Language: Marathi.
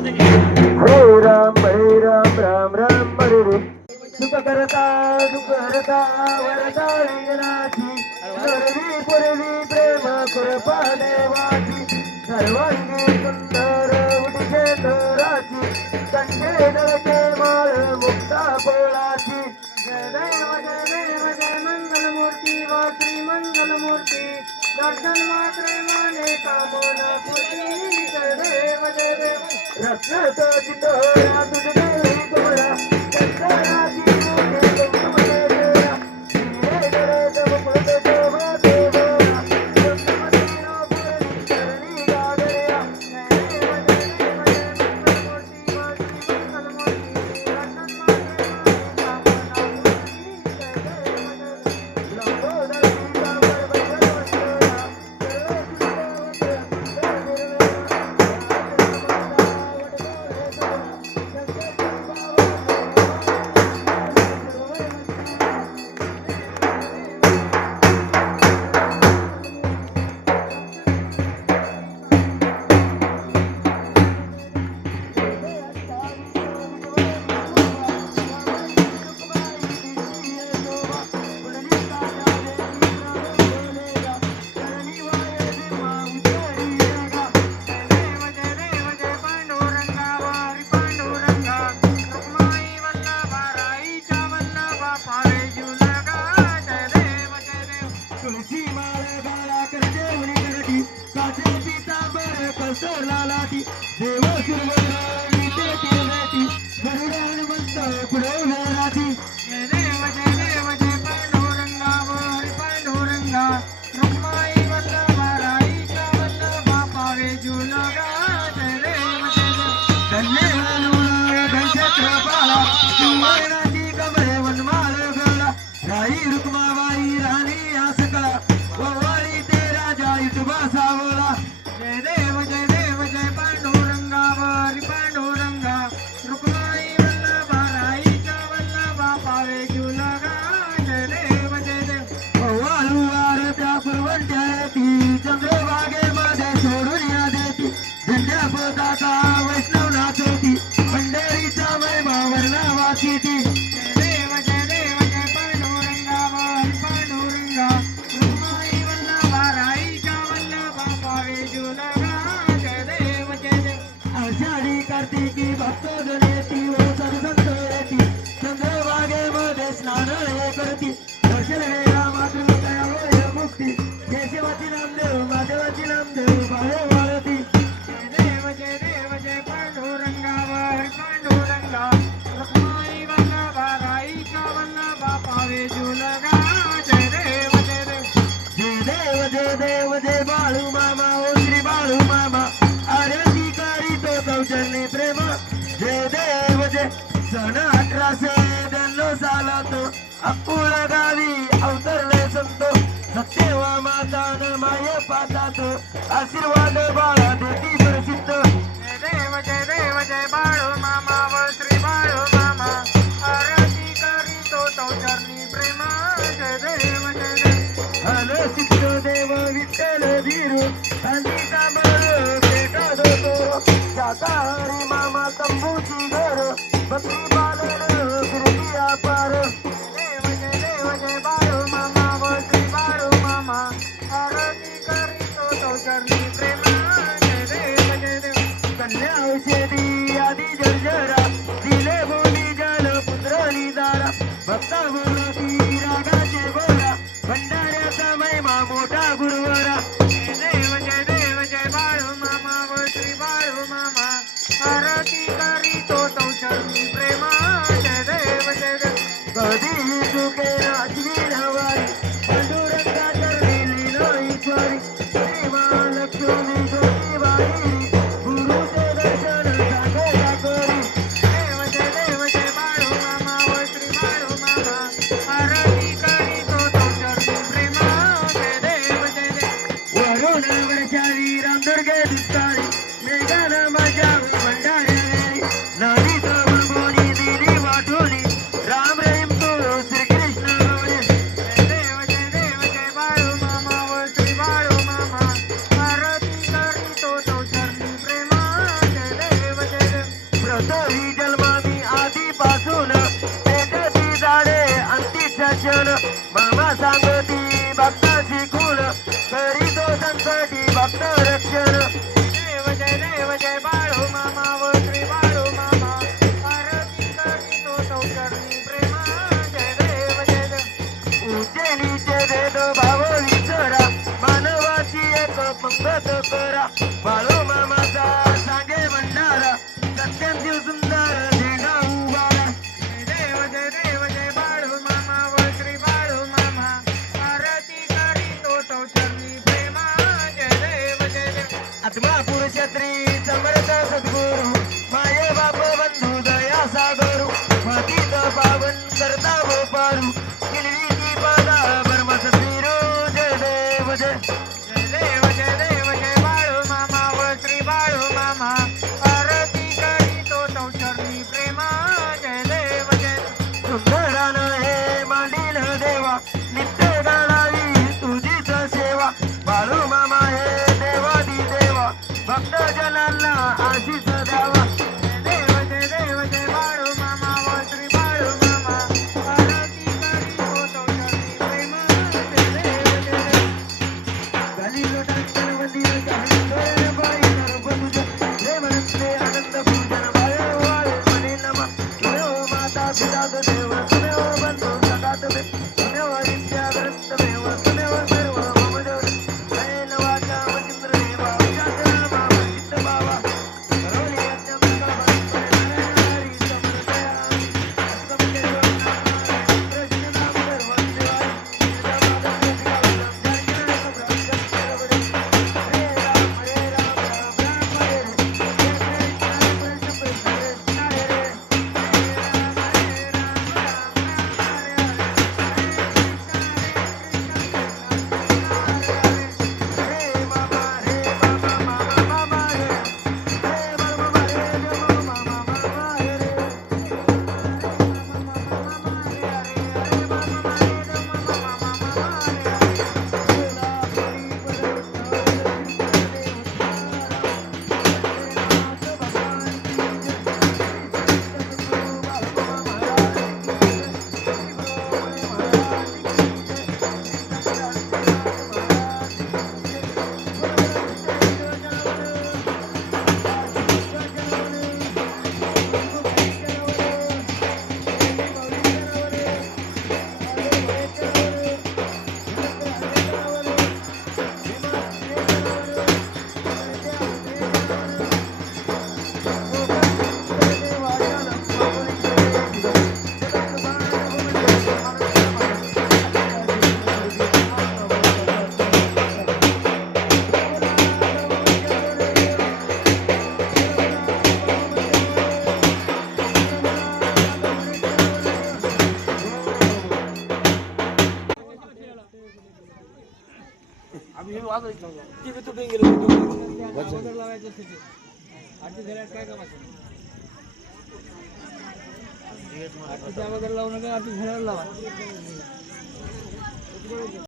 हरे हो राम हरे राम राम राम हरे रे सुख करता दुख हरता वरता रंगनाची सर्वी पूर्वी प्रेम कृपा देवाची. सर्वांगी सुंदर उठे धराची संगे दळके माळ मुक्ता पळाची दैव दैव जय मंगल मूर्ती वा श्रीमंगल मूर्ती दर्शन मात्र माने कामोन पुरी जय देव. నక్షత్ర No. అషాఢీ కార్తీకి భక్తుడు उजळले प्रेम हे देव जे सण अठराशे ब्याण्णव साला तो अपुळ गावी अवतरले संतो. सत्यवा माता न माय पाता तो आशीर्वाद बाळा देती प्रसिद्ध. जय देव जय ಮಾತಾ Adi Juga ese. भक्त जनांना आशीष द्यावा. आम्ही हे वाजवायच गेलो अगोदर लावायचे असते ते. आरती झाल्यावर काय कामाचं आरतीच्या अगोदर लावू नका आरती झाल्यावर लावा.